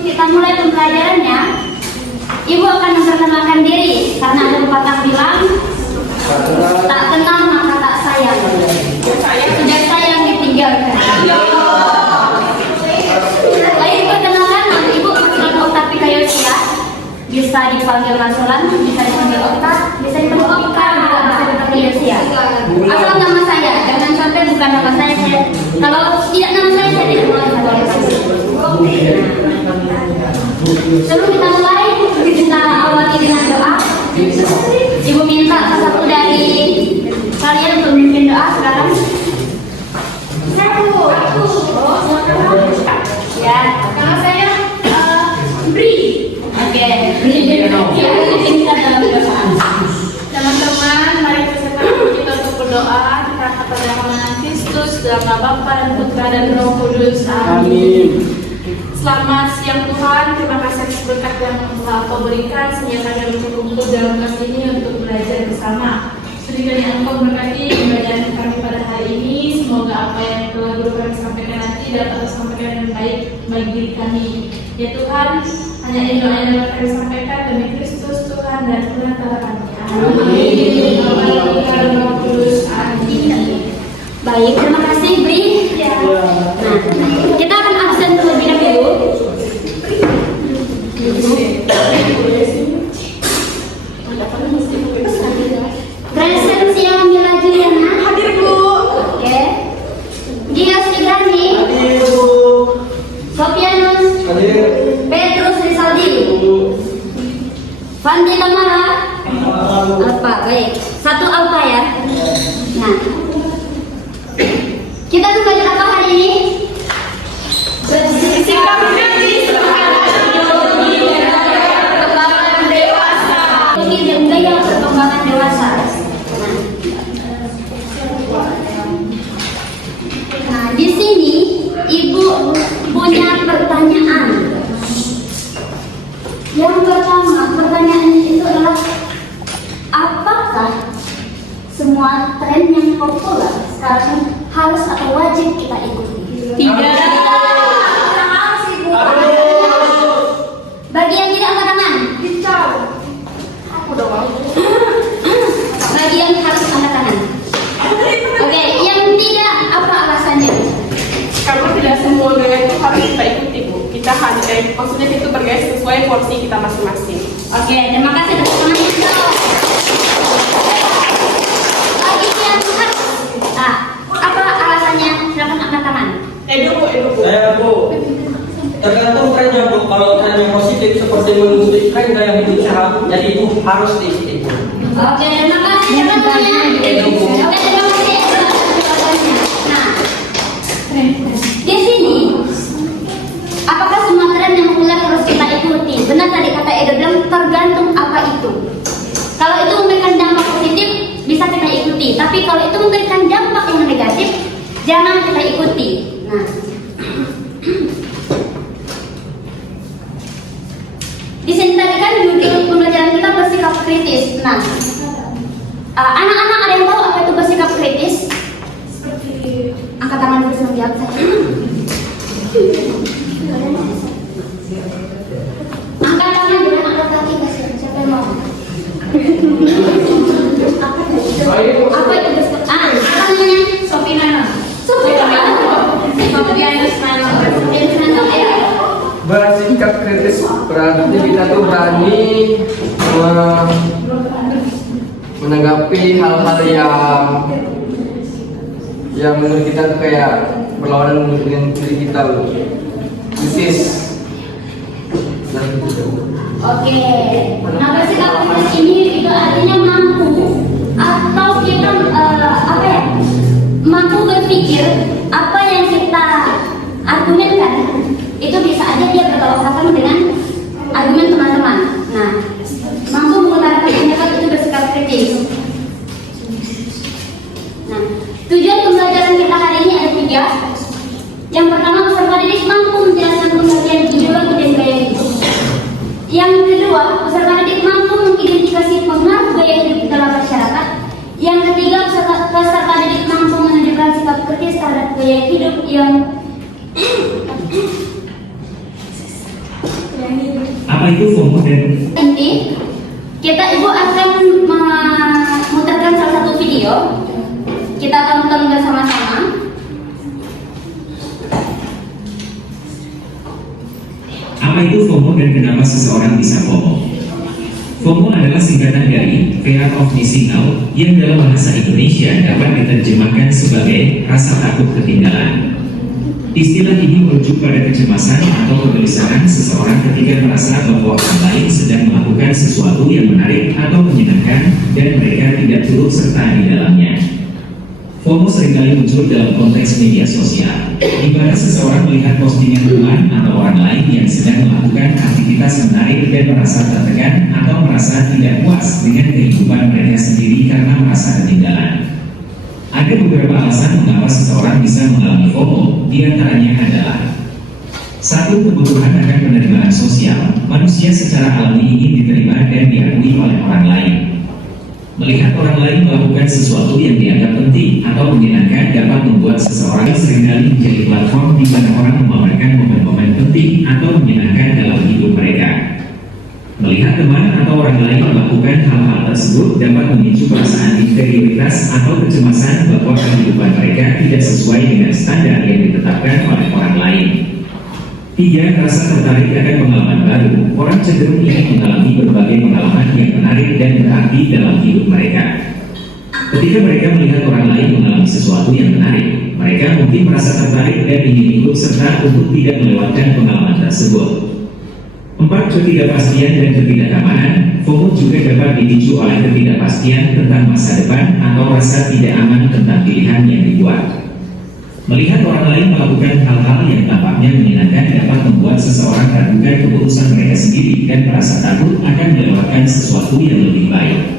kita mulai pembelajarannya, Ibu akan memperkenalkan diri karena ada pepatah bilang tak kenal maka tak sayang. Sudah sayang ditinggalkan. Baik, perkenalkan nama Ibu Maslan Oktavika Yosia. Bisa dipanggil Maslan, bisa dipanggil Okta, bisa dipanggil Okta, juga bisa dipanggil Yosia. Asal nama saya, jangan sampai bukan nama saya. Kalau tidak nama saya tidak boleh saya. Sebelum kita mulai, kita awali dengan doa. Ibu minta satu dari kalian untuk memimpin doa sekarang. Ya, kalau saya Bri. Oke, teman-teman, mari kita untuk berdoa. Kita kepada nama Kristus, dalam nama Bapa dan Putra dan Roh Kudus. Amin. Selamat siang Tuhan, terima kasih atas berkat yang telah Kau berikan sehingga kami berkumpul dalam kelas ini untuk belajar bersama. Sedikit yang Engkau berkati pembelajaran kami pada hari ini. Semoga apa yang telah guru kami sampaikan nanti dapat tersampaikan dengan baik bagi diri kami. Ya Tuhan, hanya ini doa yang dapat kami sampaikan demi Kristus Tuhan dan Tuhan kami. Amin. Amin. Baik, terima kasih Bri. Nah, kita akan absen terlebih dahulu. Presence yang Mila Juliana. Hadir Bu. Oke. Gia Sigrani. Hadir Bu. Sofianus. Hadir. Petrus Rizaldi. Fandi Tamara. Alfa, baik. Satu Alfa ya. Nah, kita tuh belajar apa hari ini? Sikap kritis terhadap perkembangan dewasa. Gaya perkembangan dewasa. Nah, di sini Ibu punya pertanyaan. Yang pertama, pertanyaannya itu adalah apakah semua tren yang populer sekarang harus atau wajib kita ikuti? Tidak. Bagi yang tidak angkat tangan. Aku doang. Bagi yang harus angkat tangan. Oke, yang tidak, apa alasannya? Karena tidak semua gaya itu harus kita ikuti Bu. Kita hanya maksudnya itu bergaya sesuai porsi kita masing-masing. Oke, terima kasih atas pertanyaannya. Bagi yang harus, nah, apa alasannya? Silakan angkat tangan. Edu Bu. Saya Bu. Tergantung trennya Bu. Kalau trennya positif seperti mengikuti tren gaya hidup sehat, jadi itu harus diikuti. Oke, terima kasih pertanyaannya. Oke, terima kasih atas jawabannya. Nah, di sini, apakah semua tren yang populer harus kita ikuti? Benar tadi kata Edo bilang tergantung apa itu. Kalau itu memberikan dampak positif, bisa kita ikuti. Tapi kalau itu memberikan dampak yang negatif, jangan kita ikuti. Nah, di sini tadi kan judul pembelajaran kita bersikap kritis. Nah, anak-anak ada yang tahu apa itu bersikap kritis? Seperti Angkat tangan dulu sebelum jawab saya. Angkat tangan jangan angkat kaki, siapa yang mau? Apa itu bersikap? Apa namanya? Sofinana. Sofianus, ya. Bersikap kritis berarti kita tuh berani menanggapi hal-hal yang menurut kita tuh kayak berlawanan dengan diri kita Bu. Kritis. Oke. Nah, bersikap kritis ini itu artinya mampu atau kita mampu berpikir apa yang kita argumenkan itu bisa aja dia bertolak dengan argumen teman-teman. Nah, mampu mengutarakan pendapat itu bersikap kritis. Nah, tujuan pembelajaran kita hari ini ada 3. Yang pertama, peserta didik mampu menjelaskan pengertian ideologi dan gaya hidup. Yang kedua, peserta didik mampu mengidentifikasi pengaruh gaya hidup dalam masyarakat. Yang ketiga, peserta didik mampu menunjukkan sikap kritis terhadap gaya hidup yang Apa itu FOMO dan Nanti ibu akan memutarkan salah satu video. Kita tonton bersama-sama. apa itu FOMO dan kenapa seseorang bisa FOMO? FOMO adalah singkatan dari Fear of Missing Out yang dalam bahasa Indonesia dapat diterjemahkan sebagai rasa takut ketinggalan. Istilah ini merujuk pada kecemasan atau kegelisahan seseorang ketika merasa bahwa orang lain sedang melakukan sesuatu yang menarik atau menyenangkan dan mereka tidak turut serta di dalamnya. FOMO seringkali muncul dalam konteks media sosial, di mana seseorang melihat postingan teman atau orang lain yang sedang melakukan aktivitas menarik dan merasa tertekan atau merasa tidak puas dengan kehidupan mereka sendiri karena merasa ketinggalan. Ada beberapa alasan mengapa seseorang bisa mengalami FOMO, di antaranya adalah: 1. Kebutuhan akan penerimaan sosial. Manusia secara alami ingin diterima dan diakui oleh orang lain. Melihat orang lain melakukan sesuatu yang dianggap penting atau menyenangkan dapat membuat seseorang seringkali menjadi platform di mana orang memamerkan momen-momen penting atau menyenangkan dalam hidup mereka. Melihat teman atau orang lain melakukan hal-hal tersebut dapat memicu perasaan inferioritas atau kecemasan bahwa kehidupan mereka tidak sesuai dengan standar yang ditetapkan oleh orang lain. 3. Rasa tertarik akan pengalaman baru. Orang cenderung ingin mengalami berbagai pengalaman yang menarik dan berarti dalam hidup mereka. Ketika mereka melihat orang lain mengalami sesuatu yang menarik, mereka mungkin merasa tertarik dan ingin ikut serta untuk tidak melewatkan pengalaman tersebut. 4. Ketidakpastian dan ketidakamanan. FOMO juga dapat dipicu oleh ketidakpastian tentang masa depan atau rasa tidak aman tentang pilihan yang dibuat. Melihat orang lain melakukan hal-hal yang tampaknya menyenangkan dapat membuat seseorang ragukan keputusan mereka sendiri dan merasa takut akan melewatkan sesuatu yang lebih baik.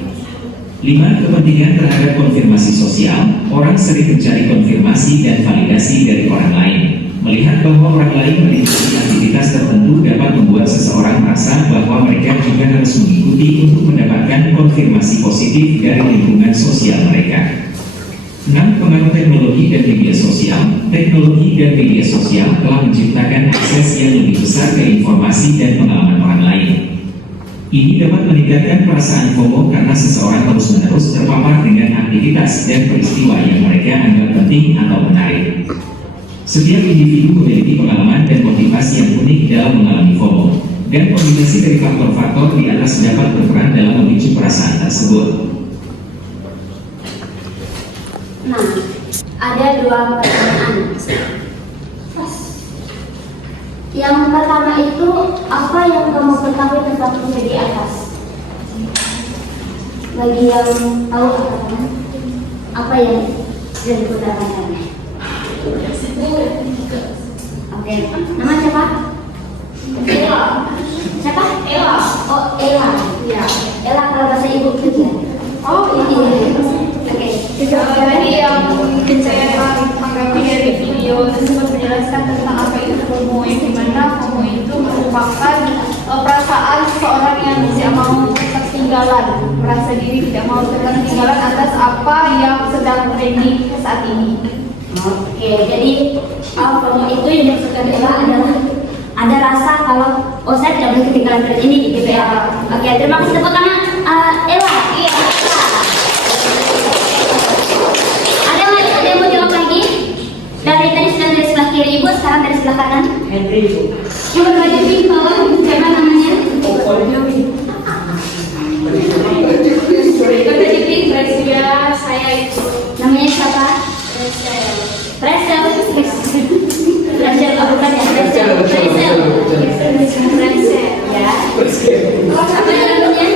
5. Kepentingan terhadap konfirmasi sosial. Orang sering mencari konfirmasi dan validasi dari orang lain. Melihat bahwa orang lain mengikuti aktivitas tertentu dapat membuat seseorang merasa bahwa mereka juga harus mengikuti untuk mendapatkan konfirmasi positif dari lingkungan sosial mereka. 6. Pengaruh teknologi dan media sosial. Teknologi dan media sosial telah menciptakan akses yang lebih besar ke informasi dan pengalaman orang lain. Ini dapat meningkatkan perasaan FOMO karena seseorang terus-menerus terpapar dengan aktivitas dan peristiwa yang mereka anggap penting atau menarik. Setiap individu memiliki pengalaman dan motivasi yang unik dalam mengalami FOMO, dan kombinasi dari faktor-faktor di atas dapat berperan dalam memicu perasaan tersebut. Nah, ada 2 pertanyaan. Yang pertama itu, apa yang kamu ketahui tentang kuliah di atas? Bagi yang tahu apa yang jadi pertanyaannya? Oke, nama siapa? Ella. Siapa? Ella. Oh, Ella. Ya. Ella kalau bahasa ibu itu ya. Oh, Ini. Oke. Tadi yang saya tanggapi dari video tersebut menjelaskan tentang apa itu FOMO, yang dimana FOMO itu merupakan perasaan seseorang yang tidak mau ketinggalan, merasa diri tidak mau ketinggalan atas apa yang sedang trending saat ini. Oke, jadi FOMO itu yang dimaksudkan adalah ada rasa kalau saya tidak boleh ketinggalan tren ini gitu ya. Oke, terima kasih tepuk tangan Ella. Iya. Ada yang mau jawab lagi? Dari tadi sudah dari sebelah kiri ibu, sekarang dari sebelah kanan. Henry itu. Yang berbaju pink bawah, siapa namanya? Berbaju pink, Gracia, saya itu. Namanya siapa? Presel. Presel, oh bukan ya? Presel. Ya. Apa namanya?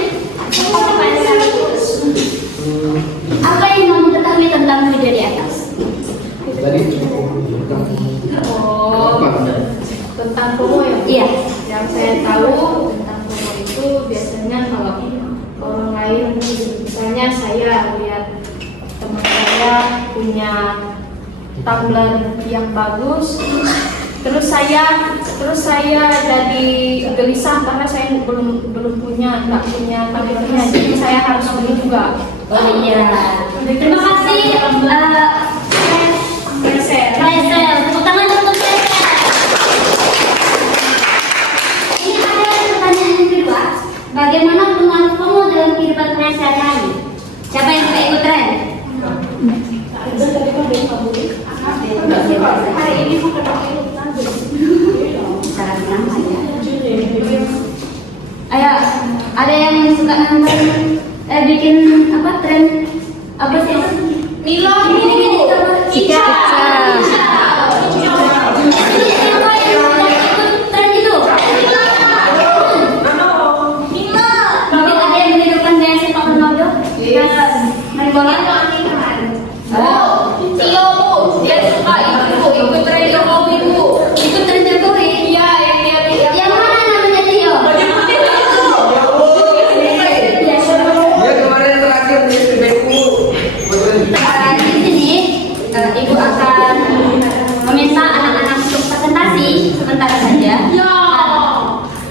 Apa yang kamu ketahui tentang video di atas? Oh, tentang FOMO ya? Iya. Yang saya tahu tentang FOMO itu biasanya kalau orang lain, misalnya saya lihat teman saya punya tumbler yang bagus, terus saya jadi gelisah karena saya belum nggak punya tumblernya, jadi saya harus beli juga. Oh iya. Terima kasih. Presel. Tepuk tangan untuk Presel. Ini ada pertanyaan bagaimana pengaruh FOMO dalam kehidupan kalian sehari-hari? Siapa yang suka ikut tren? Hari ini bukan Cara bilang aja. Ayo, ada yang suka nonton bikin apa tren apa sih? Milo, Gini-gini apa? Ica. Siapa yang suka ikut tren itu? Mungkin ada yang menidurkan gaya sepak Ronaldo? Main bola? Tio Bu, dia suka ikut tren Jokowi Bu. Ikut tren Jokowi? Iya, yang dia Yang mana namanya Tio? Dia kemarin terakhir di Beku. Di sini ibu akan meminta anak-anak untuk presentasi sebentar saja. Ya.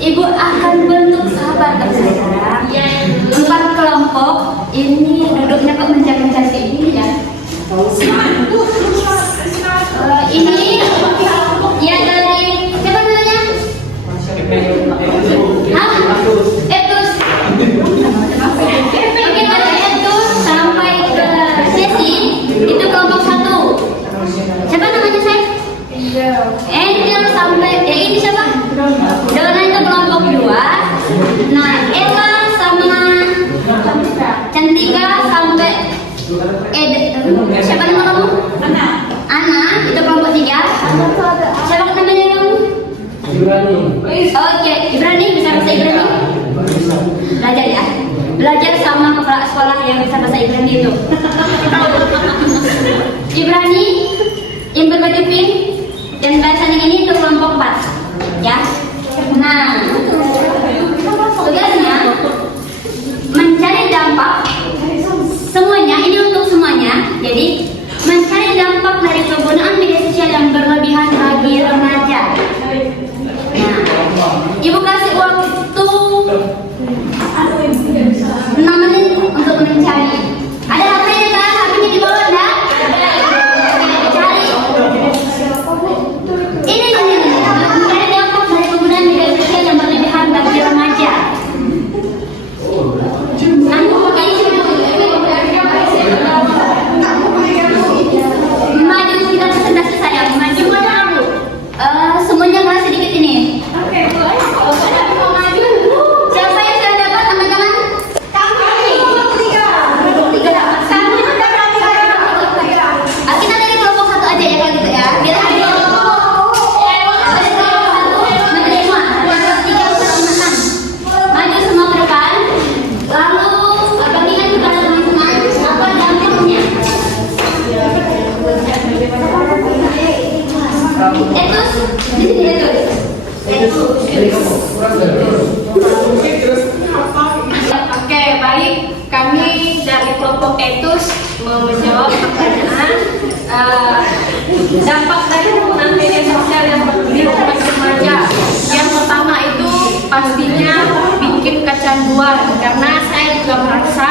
Ibu akan bentuk sahabat bersama. Iya. 4 kelompok. Ini duduknya kok mencari ini ya. Ini ya dari siapa namanya? Hah? Etus. Oke, dari Etus sampai ke Sesi itu kelompok 1. Siapa namanya saya? Angel sampai ini siapa? Dona itu kelompok 2. Nah, Ella sama Cantika sampai siapa nama kamu? Ana itu kelompok 3. Siapa namanya kamu? Oke, Ibrani bisa bahasa Ibrani? Belajar ya. Belajar sama kepala sekolah yang bisa bahasa Ibrani itu. Ibrani yang berbaju pink dan bahasa ini itu kelompok 4. Ya. Nah, tugasnya mencari dampak semuanya, ini untuk semuanya. Jadi mencari dampak dari penggunaan media sosial yang berlebihan bagi remaja. Nah, ibu kasih waktu 6 menit untuk mencari. Ada HP-nya kan? HP-nya di bawah enggak? Cari. Ini mencari dampak dari penggunaan media sosial yang berlebihan bagi remaja. Maju kita presentasi sayang. Maju mana aku? Semuanya kelas sedikit ini. Siapa yang sudah dapat angkat tangan? Kita dari kelompok 1 aja ya kalau gitu ya. Biar ada maju semua ke depan. Lalu bandingkan kepada teman-teman apa dampaknya. Etus, di sini Etus. Oke, baik. Kami dari kelompok Etus mau menjawab pertanyaan dampak dari penggunaan media sosial yang berlebihan bagi remaja. Yang pertama itu pastinya bikin kecanduan, karena saya juga merasa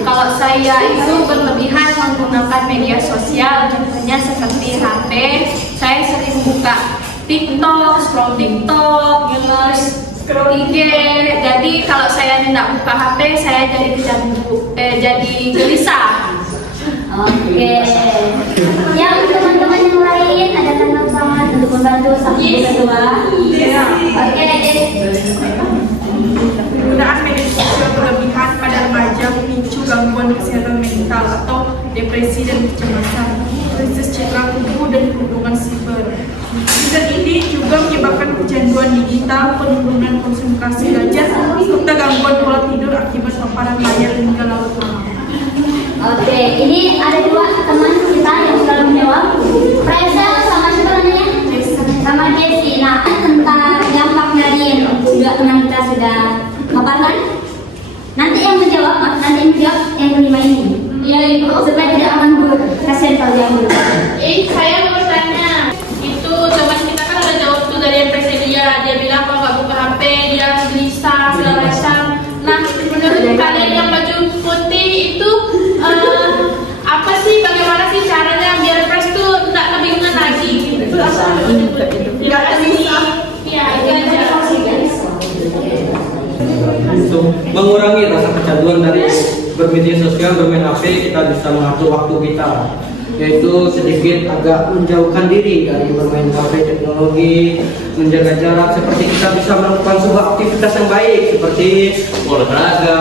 kalau saya itu berlebihan menggunakan media sosial, contohnya seperti HP, saya sering buka TikTok, scroll TikTok, terus IG. Jadi kalau saya tidak buka HP, saya jadi gelisah. Oke. Yang teman-teman yang lain ada tanggapan untuk membantu sampai kedua. Oke. Penggunaan media sosial berlebihan pada remaja memicu gangguan kesehatan mental atau depresi dan kecemasan, krisis citra tubuh dan perundungan siber. Dan ini juga menyebabkan kecanduan digital, penurunan konsentrasi belajar, serta gangguan pola tidur akibat paparan layar hingga larut malam. Oke, ini ada 2 teman kita yang selalu menjawab. Presel sama siapa namanya? Sama Jessie. Nah, tentang dampak dari juga teman kita sudah paparkan. Nanti yang menjawab, yang kelima ini. Ya, Ibu. Supaya tidak nganggur. Kasihan kalau dia nganggur. Saya mau bertanya. Itu teman kita kan udah jawab tuh dari yang presiden dia bilang kalau nggak buka HP dia gelisah segala macam. Nah, menurut kalian yang baju putih itu apa sih, bagaimana sih caranya biar fresh tuh nggak kebingungan lagi? Tidak ada bisa. Iya, itu aja. untuk mengurangi rasa kecanduan dari bermedia sosial, bermain HP, kita bisa mengatur waktu kita, yaitu sedikit agak menjauhkan diri dari bermain HP, teknologi, menjaga jarak, seperti kita bisa melakukan sebuah aktivitas yang baik seperti olahraga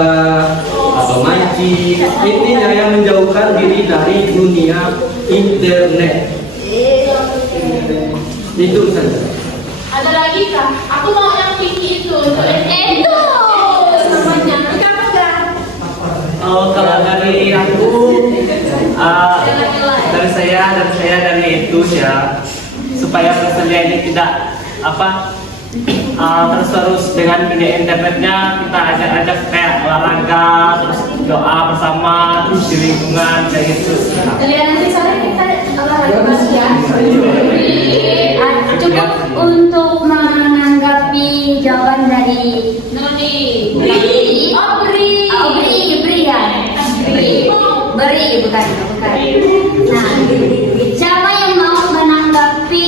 atau mancing. Intinya yang menjauhkan diri dari dunia internet. Itu saja. Ada lagi kah? Aku mau yang tinggi itu. Itu Namanya. Kamu enggak? Oh, kalau dari aku, dari saya dari itu ya, supaya peserta ini tidak terus dengan dunia internetnya, kita ajak-ajak kayak olahraga, terus doa bersama, terus di lingkungan kayak gitu. ya, nanti sore kita olahraga bareng ya. Cukup untuk menanggapi jawaban dari Noni. Bri. Bri ya. Beri bukan. Nah, siapa yang mau menanggapi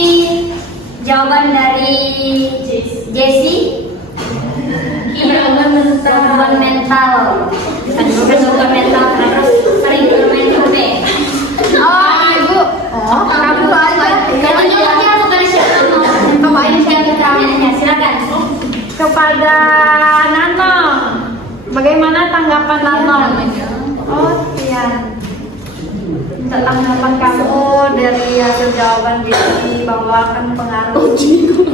jawaban dari Jessie? Gangguan mental. Gangguan mental karena sering bermain HP. Oh, Ibu. Oh, kamu aja. Kalau jawabnya bukan siapa mau. Bapak ini saya keterangannya, silakan. Kepada Nano, bagaimana tanggapan Nano? Oh iya, untuk tanggapan kamu dari hasil jawaban Jessie bahwa kan pengaruh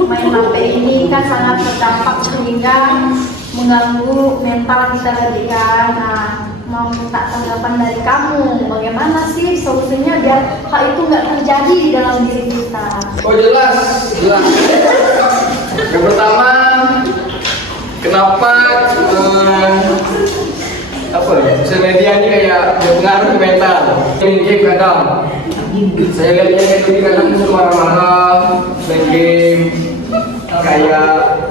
main HP ini kan sangat berdampak sehingga mengganggu mental kita tadi kan. Nah, mau minta tanggapan dari kamu, bagaimana sih solusinya biar hal itu nggak terjadi di dalam diri kita? Oh jelas. Yang pertama, kenapa sosial media ini kayak berpengaruh ke mental. Main game kadang, saya lihatnya kayak ini kadang suka marah-marah, main game kayak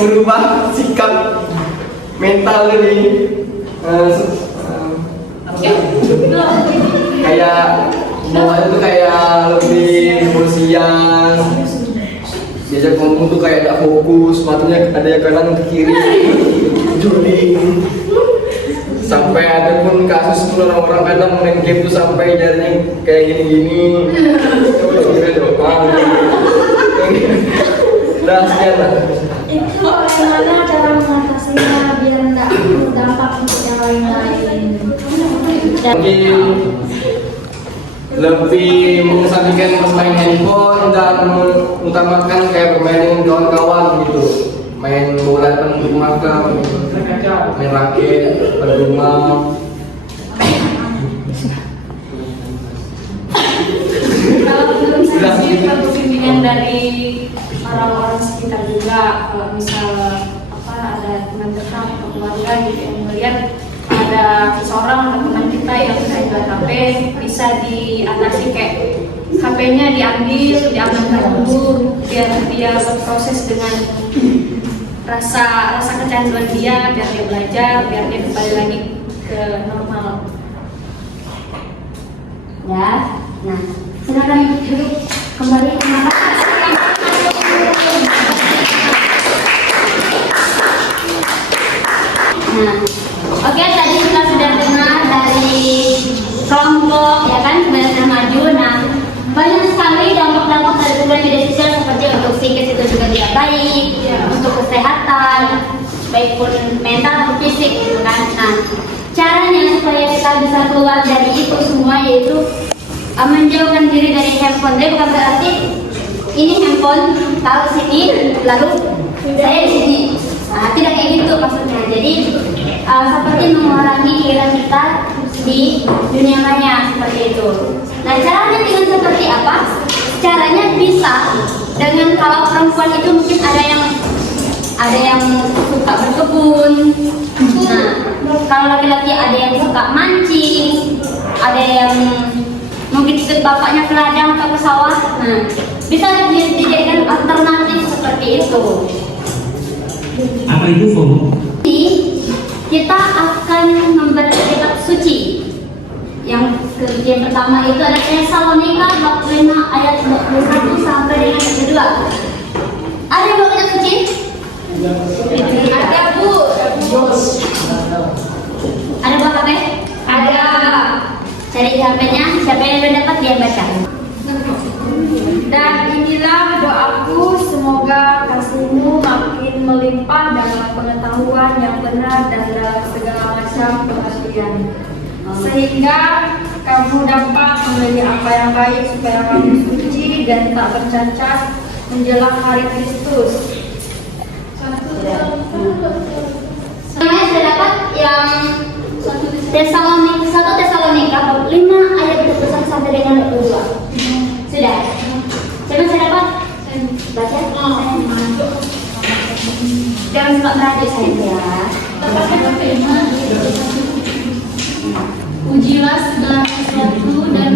merubah sikap mental ini. Kayak bawaan itu kayak lebih emosian, diajak ngomong tuh kayak gak fokus, matanya ada yang kanan ke kiri, juling. Sampai ada pun kasus pun orang-orang kadang main game tuh sampai jarinya kayak gini-gini. Udah sekian lah. Itu bagaimana cara mengatasinya biar nggak berdampak untuk yang lain-lain? Mungkin lebih mengesampingkan bermain handphone dan mengutamakan kayak bermain dengan kawan-kawan gitu, main bola depan rumah, main raket pada rumah. Kalau menurut saya sih perlu bimbingan dari orang-orang sekitar juga. Kalau misal ada teman dekat atau keluarga gitu yang melihat ada seseorang atau teman kita yang kecanduan HP, bisa diatasi kayak HP-nya diamankan dulu biar dia berproses dengan rasa kecanduan dia, biar dia belajar, biar dia kembali lagi ke normal. Ya, nah silakan duduk kembali. Nah, oke, tadi kita sudah dengar dari kelompok ya kan sudah maju. Nah, banyak sekali dampak-dampak dari penggunaan media sosial seperti untuk psikis itu juga tidak baik, untuk kesehatan baik pun mental atau fisik gitu kan. Nah, caranya supaya kita bisa keluar dari itu semua yaitu menjauhkan diri dari handphone. Jadi bukan berarti ini handphone taruh sini lalu saya di sini. Nah, tidak kayak gitu maksudnya. Jadi seperti mengurangi kegiatan kita di dunia maya seperti itu. Nah, caranya dengan seperti apa? Caranya bisa dengan kalau perempuan itu mungkin ada yang suka berkebun. Nah, kalau laki-laki ada yang suka mancing, ada yang mungkin ikut bapaknya ke ladang atau ke sawah. Nah, bisa dijadikan alternatif seperti itu. Apa itu FOMO? Kita akan membaca kitab suci. Yang pertama itu ada Tesalonika 45 ayat 21 sampai dengan yang kedua. Ada yang baca kitab suci? Ada. Ada buah HP? Ada. Cari HP-nya, siapa yang udah dapat dia baca. Dan inilah doaku, semoga kasihmu makin melimpah dalam pengetahuan yang benar dan dalam segala macam perhatian, sehingga kamu dapat memilih apa yang baik supaya kamu suci dan tak bercacat menjelang hari Kristus. Saya sudah dapat yang 1 Tesalonika bab 5 ayat 21 sampai dengan 22. Sudah. Siapa saya dapat? Baca. Jangan suka merajuk saya ya. Ujilah segala sesuatu dan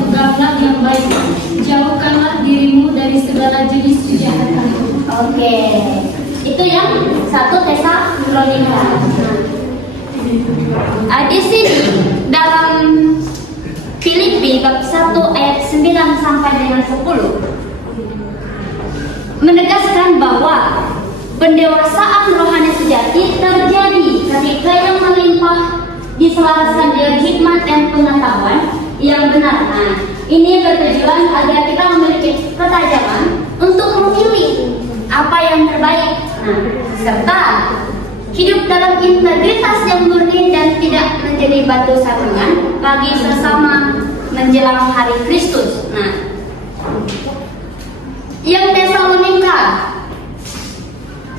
peganglah yang baik. Jauhkanlah dirimu dari segala jenis kejahatan. Oke. Itu yang 1 Tesalonika. Di sini dalam Filipi bab 1 ayat 9 sampai dengan 10 menegaskan bahwa pendewasaan rohani sejati terjadi ketika yang melimpah diselaraskan dengan hikmat dan pengetahuan yang benar. Nah, ini bertujuan agar kita memiliki ketajaman untuk memilih apa yang terbaik. Nah, serta hidup dalam integritas yang murni dan tidak menjadi batu sandungan bagi sesama menjelang hari Kristus. Nah, yang Tesalonika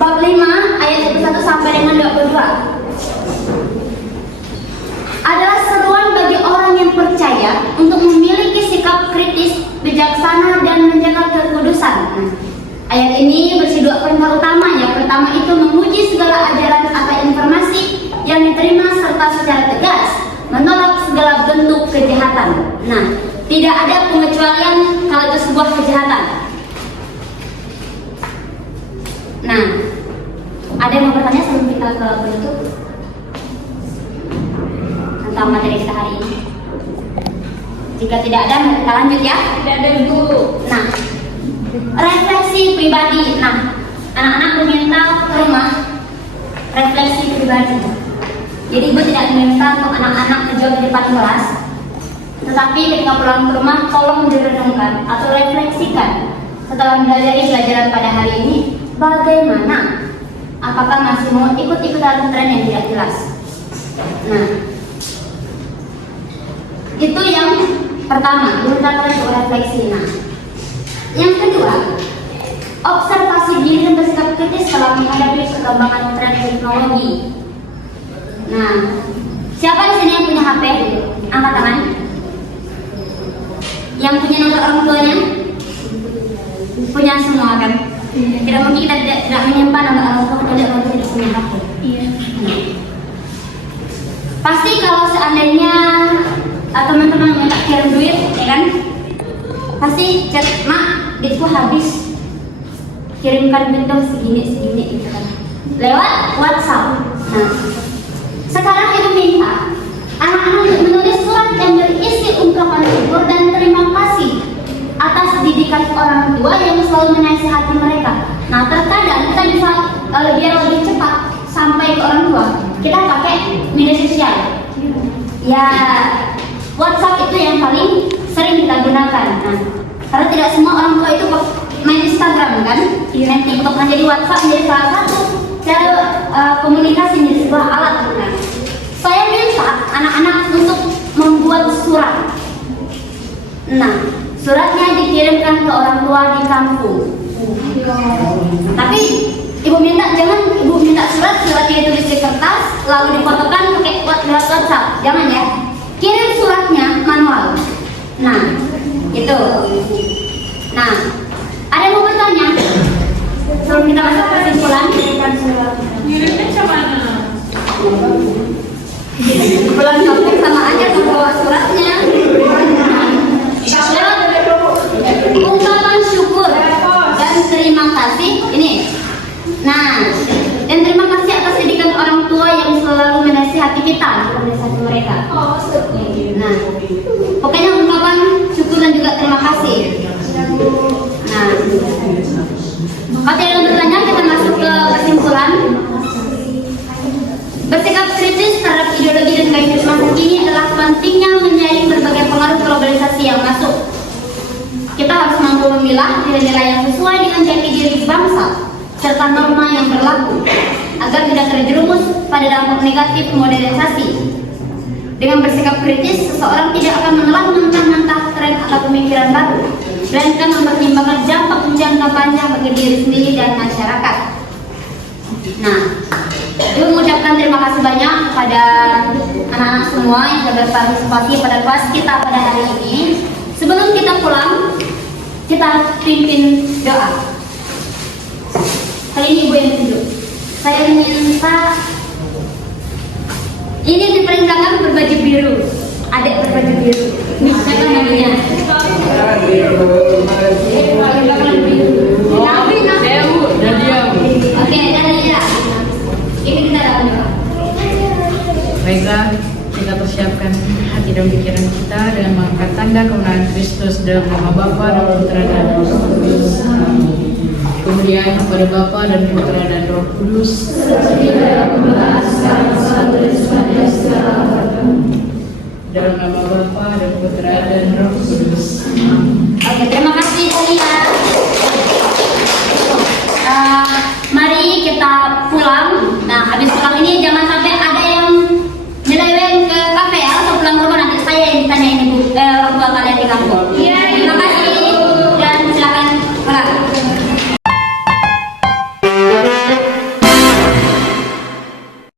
bab 5 ayat 1 sampai dengan 22 adalah seruan bagi orang yang percaya untuk memiliki sikap kritis, bijaksana dan menjaga kekudusan. Nah, ayat ini berisi 2 perintah utama. Yang pertama itu memuji segala ajaran atau informasi yang diterima serta secara tegas menolak segala bentuk kejahatan. Nah, tidak ada pengecualian kalau itu sebuah kejahatan. Nah, ada yang mau bertanya sebelum kita ke penutup tentang materi kita hari ini? Jika tidak ada, mari kita lanjut ya. Tidak ada ibu. Nah, refleksi pribadi. Nah, anak-anak meminta ke rumah refleksi pribadi. Jadi ibu tidak meminta untuk anak-anak menjawab di depan kelas, tetapi ketika pulang ke rumah tolong direnungkan atau refleksikan setelah mempelajari pelajaran pada hari ini bagaimana. Apakah masih mau ikut-ikutan tren yang tidak jelas? Nah, itu yang pertama, diminta untuk refleksi. Nah, yang kedua, observasi diri dan bersikap kritis dalam menghadapi perkembangan tren teknologi. Nah, siapa di sini yang punya HP? Angkat tangan. Yang punya nomor orang tuanya? Punya semua kan? Tidak mungkin kita tidak menyimpan nomor orang tua kalau orang tua tidak punya HP. Iya. Nah, pasti kalau seandainya teman-teman minta kirim duit, ya kan? Pasti chat, mak, duitku habis, kirimkan duit dong segini gitu kan, lewat WhatsApp. Nah, sekarang ibu minta anak-anak untuk menulis surat yang berisi ungkapan syukur dan terima kasih atas didikan orang tua yang selalu menasihati mereka. Nah, terkadang kita bisa biar lebih cepat sampai ke orang tua, kita pakai media sosial. Ya, WhatsApp itu yang paling sering kita gunakan. Nah, karena tidak semua orang tua itu main Instagram kan, main TikTok. Nah, jadi WhatsApp menjadi salah satu cara komunikasi menjadi sebuah alat. Nah, saya minta anak-anak untuk membuat surat. Nah, suratnya dikirimkan ke orang tua di kampung. Tapi ibu minta jangan ibu minta suratnya ditulis di kertas lalu difotokan pakai WhatsApp. Jangan ya. Kirim suratnya manual. Nah, itu. Nah, ada yang mau bertanya? Sebelum kita masuk ke kesimpulan, Ngirimnya macam mana? bulan topik sama aja membawa suratnya. Lewat ungkapan syukur dan terima kasih ini. Nah, dan terima kasih atas didikan orang tua yang selalu menasihati kita, menasihati mereka. Nah, pokoknya ungkapan syukur dan juga terima kasih. Nah, kalau tidak ada bertanya, kita masuk ke kesimpulan. ini adalah pentingnya menyaring berbagai pengaruh globalisasi yang masuk. Kita harus mampu memilah nilai-nilai yang sesuai dengan jati diri bangsa serta norma yang berlaku agar tidak terjerumus pada dampak negatif modernisasi. Dengan bersikap kritis, seseorang tidak akan menelan mentah-mentah tren atau pemikiran baru, melainkan mempertimbangkan dampak jangka panjang bagi diri sendiri dan masyarakat. Nah, Ibu mengucapkan terima kasih banyak kepada anak-anak semua yang sudah berpartisipasi pada kelas kita pada hari ini. Sebelum kita pulang, kita pimpin doa. Kali ini Ibu yang tunjuk. Saya minta ini di paling belakang berbaju biru, adik berbaju biru. Siapa namanya? Paling belakang biru. Nabi. Oke, Nadia. Ini kita dapat. Baiklah, kita persiapkan hati dan pikiran kita dengan mengangkat tanda kemenangan Kristus dalam nama Bapa dan Putra dan Roh Kudus. Kemudian kepada Bapa dan Putra dan Roh Kudus. Dalam nama Bapa dan Putra dan Roh Kudus. Oke, terima kasih Talia. Mari kita pulang. Nah, habis pulang ini jangan